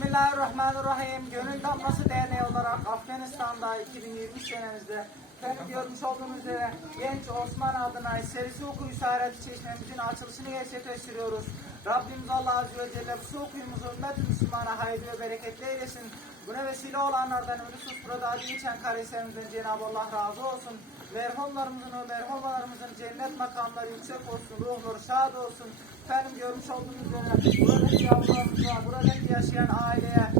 Bismillahirrahmanirrahim. Gönülden nasıl değerli olarak Afganistan'da 2020 senemizde benim görmüş olduğunuz üzere genç Osman adına serisi okuyu işareti çeşmemizin açılışını gerçekleştiriyoruz. Rabbimiz Allah Azze ve Celle bu okuyumuzu ümmet-i Müslümana hayırlı ve bereketli eylesin. Buna vesile olanlardan ölüsüz burada adı geçen kardeşlerimizden Cenab-ı Allah razı olsun. Merhumlarımızın o merhumlarımızın cennet makamları yüksek olsun, ruhları şad olsun. Efendim görmüş olduğunuz üzere buradaki yavrularımıza, buradaki yaşayan aileye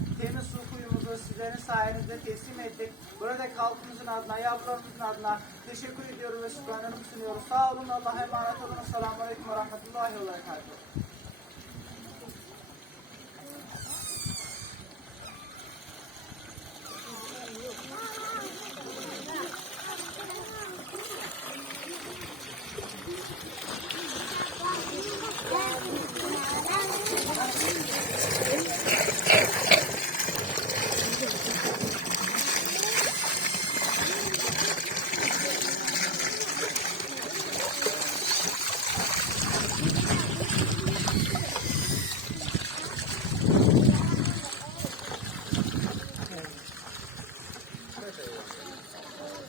sizlerin sayenizde teslim ettik. Buradaki halkımızın adına, yavrularımızın adına teşekkür ediyoruz ve şükranlarımı sunuyoruz. Sağ olun, Allah'a emanet olun. Selamun Aleyküm ve Rahmetullahi ve Berekatuhu.